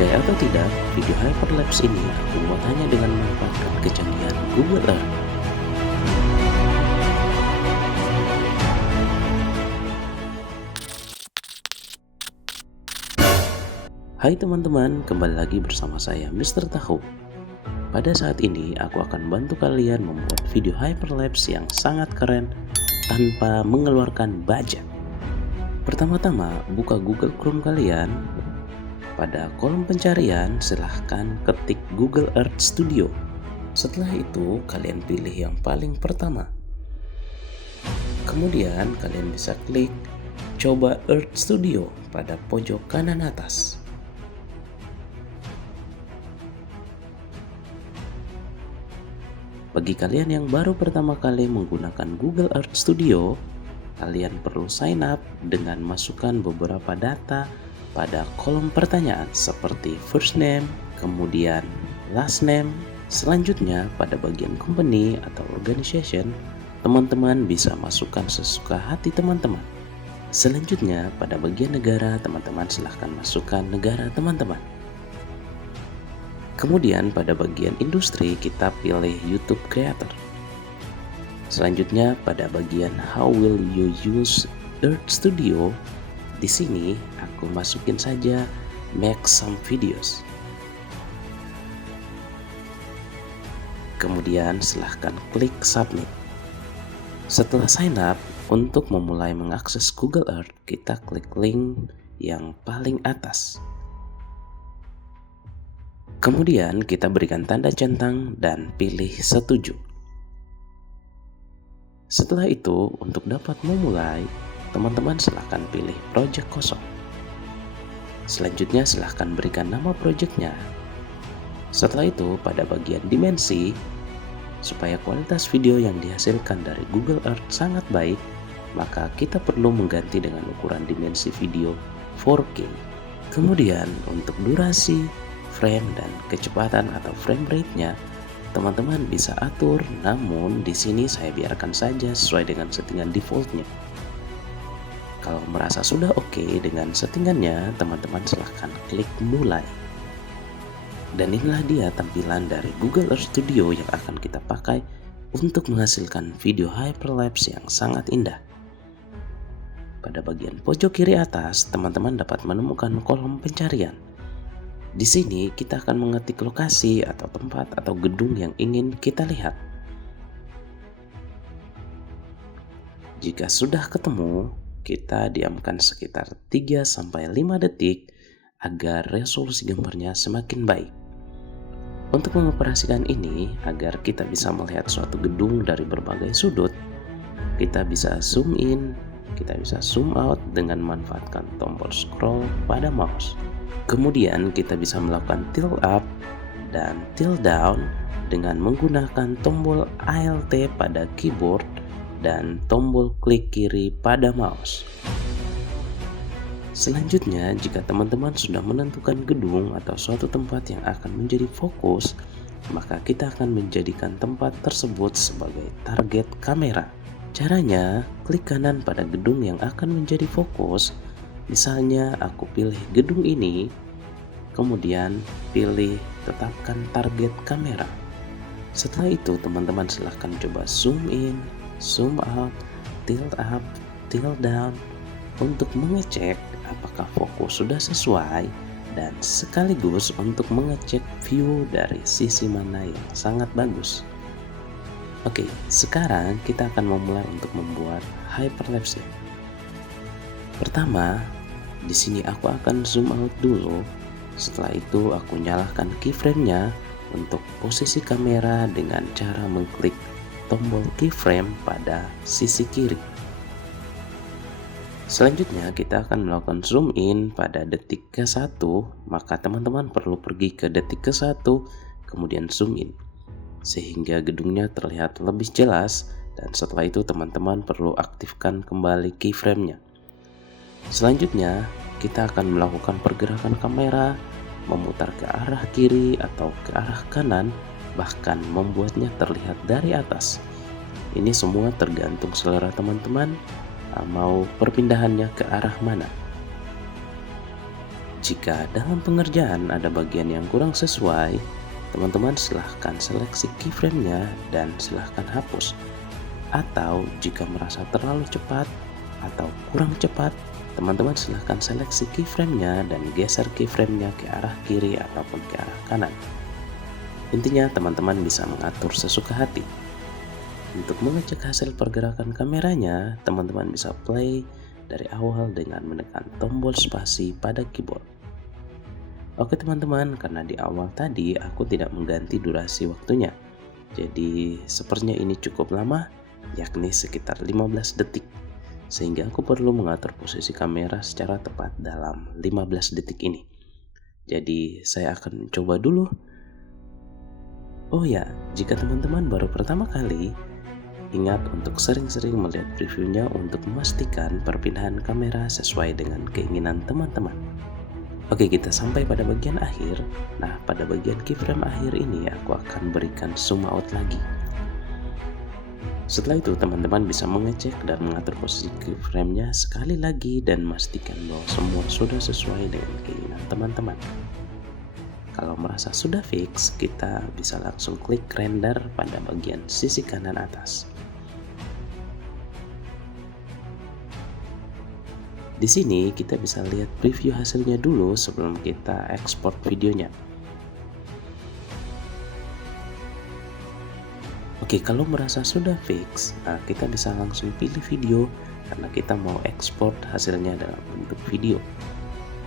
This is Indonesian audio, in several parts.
Percaya atau tidak, video hyperlapse ini aku buat hanya dengan memanfaatkan kecanggihan Google Earth. Hai teman-teman, kembali lagi bersama saya Mr. Tahu. Pada saat ini aku akan bantu kalian membuat video hyperlapse yang sangat keren tanpa mengeluarkan budget. Pertama-tama buka Google Chrome kalian. Pada kolom pencarian silahkan ketik Google Earth Studio. Setelah itu kalian pilih yang paling pertama. Kemudian kalian bisa klik coba Earth Studio pada pojok kanan atas. Bagi kalian yang baru pertama kali menggunakan Google Earth Studio, kalian perlu sign up dengan masukkan beberapa data pada kolom pertanyaan seperti first name, kemudian last name. Selanjutnya pada bagian company atau organization, teman-teman bisa masukkan sesuka hati teman-teman. Selanjutnya pada bagian negara, teman-teman silahkan masukkan negara teman-teman. Kemudian pada bagian industri kita pilih YouTube Creator. Selanjutnya pada bagian How will you use Earth Studio? Di sini aku masukin saja make some videos. Kemudian silahkan klik submit. Setelah sign up, untuk memulai mengakses Google Earth, kita klik link yang paling atas. Kemudian kita berikan tanda centang dan pilih setuju. Setelah itu, untuk dapat memulai, teman-teman silahkan pilih project kosong. Selanjutnya silahkan berikan nama projectnya. Setelah itu, pada bagian dimensi, supaya kualitas video yang dihasilkan dari Google Earth sangat baik, maka kita perlu mengganti dengan ukuran dimensi video 4K. Kemudian untuk durasi, frame dan kecepatan atau frame rate-nya teman-teman bisa atur, namun di sini saya biarkan saja sesuai dengan settingan default-nya. Kalau merasa sudah oke dengan settingannya, teman-teman silahkan klik mulai. Dan inilah dia tampilan dari Google Earth Studio yang akan kita pakai untuk menghasilkan video hyperlapse yang sangat indah. Pada bagian pojok kiri atas, teman-teman dapat menemukan kolom pencarian. Di sini kita akan mengetik lokasi atau tempat atau gedung yang ingin kita lihat. Jika sudah ketemu, kita diamkan sekitar 3-5 detik agar resolusi gambarnya semakin baik. Untuk mengoperasikan ini, agar kita bisa melihat suatu gedung dari berbagai sudut, kita bisa zoom in, kita bisa zoom out dengan memanfaatkan tombol scroll pada mouse. Kemudian kita bisa melakukan tilt up dan tilt down dengan menggunakan tombol Alt pada keyboard dan tombol klik kiri pada mouse. Selanjutnya, jika teman-teman sudah menentukan gedung atau suatu tempat yang akan menjadi fokus, maka kita akan menjadikan tempat tersebut sebagai target kamera. Caranya, klik kanan pada gedung yang akan menjadi fokus. Misalnya aku pilih gedung ini, kemudian pilih tetapkan target kamera. Setelah itu teman-teman silahkan coba zoom in, zoom out, tilt up, tilt down untuk mengecek apakah fokus sudah sesuai dan sekaligus untuk mengecek view dari sisi mana yang sangat bagus. Oke, sekarang kita akan memulai untuk membuat hyperlapse. Pertama, di sini aku akan zoom out dulu. Setelah itu aku nyalakan keyframe-nya untuk posisi kamera dengan cara mengklik tombol keyframe pada sisi kiri. Selanjutnya kita akan melakukan zoom in pada detik ke-1, maka teman-teman perlu pergi ke detik ke-1 kemudian zoom in sehingga gedungnya terlihat lebih jelas, dan setelah itu teman-teman perlu aktifkan kembali keyframe-nya. Selanjutnya, kita akan melakukan pergerakan kamera, memutar ke arah kiri atau ke arah kanan, bahkan membuatnya terlihat dari atas. Ini semua tergantung selera teman-teman, mau perpindahannya ke arah mana. Jika dalam pengerjaan ada bagian yang kurang sesuai, teman-teman silahkan seleksi keyframe-nya dan silahkan hapus. Atau jika merasa terlalu cepat atau kurang cepat, teman-teman silahkan seleksi keyframe-nya dan geser keyframe-nya ke arah kiri ataupun ke arah kanan. Intinya teman-teman bisa mengatur sesuka hati. Untuk mengecek hasil pergerakan kameranya, teman-teman bisa play dari awal dengan menekan tombol spasi pada keyboard. Oke teman-teman, karena di awal tadi aku tidak mengganti durasi waktunya. Jadi sepertinya ini cukup lama, yakni sekitar 15 detik. Sehingga aku perlu mengatur posisi kamera secara tepat dalam 15 detik ini. Jadi saya akan coba dulu. Oh ya, jika teman-teman baru pertama kali, ingat untuk sering-sering melihat previewnya untuk memastikan perpindahan kamera sesuai dengan keinginan teman-teman. Oke, kita sampai pada bagian akhir. Nah, pada bagian keyframe akhir ini aku akan berikan zoom out lagi. Setelah itu teman-teman bisa mengecek dan mengatur posisi keyframe-nya sekali lagi dan memastikan bahwa semua sudah sesuai dengan keinginan teman-teman. Kalau merasa sudah fix, kita bisa langsung klik render pada bagian sisi kanan atas. Di sini kita bisa lihat preview hasilnya dulu sebelum kita ekspor videonya. Oke, kalau merasa sudah fix, kita bisa langsung pilih video karena kita mau ekspor hasilnya dalam bentuk video.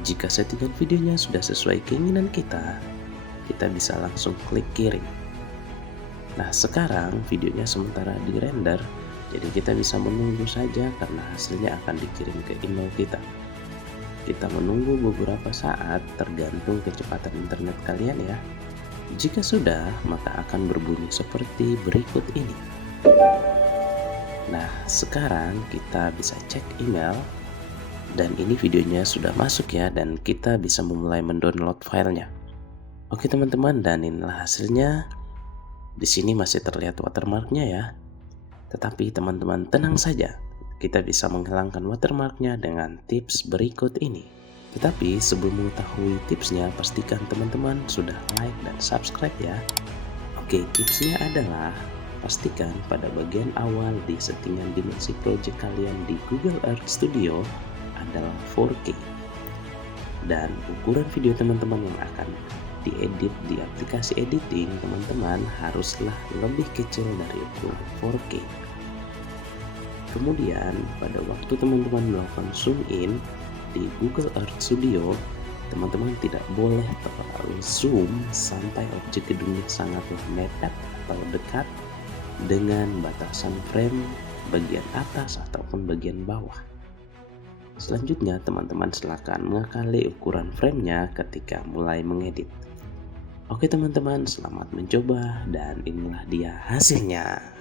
Jika settingan videonya sudah sesuai keinginan kita bisa langsung klik kirim. Nah, sekarang videonya sementara di render, jadi kita bisa menunggu saja karena hasilnya akan dikirim ke email kita. Kita menunggu beberapa saat tergantung kecepatan internet kalian ya. Jika sudah, maka akan berbunyi seperti berikut ini. Nah, sekarang kita bisa cek email dan ini videonya sudah masuk ya dan kita bisa memulai mendownload filenya. Oke teman-teman, dan inilah hasilnya. Di sini masih terlihat watermarknya ya. Tetapi teman-teman tenang saja, kita bisa menghilangkan watermarknya dengan tips berikut ini. Tetapi sebelum mengetahui tipsnya, pastikan teman-teman sudah like dan subscribe ya. Oke, tipsnya adalah pastikan pada bagian awal di settingan dimensi project kalian di Google Earth Studio adalah 4K. Dan ukuran video teman-teman yang akan diedit di aplikasi editing teman-teman haruslah lebih kecil dari ukuran 4K. Kemudian pada waktu teman-teman melakukan zoom in di Google Earth Studio, teman-teman tidak boleh terlalu zoom sampai objek gedungnya sangatlah mepet atau dekat dengan batasan frame bagian atas ataupun bagian bawah. Selanjutnya teman-teman silakan mengakali ukuran framenya ketika mulai mengedit. Oke teman-teman, selamat mencoba dan inilah dia hasilnya.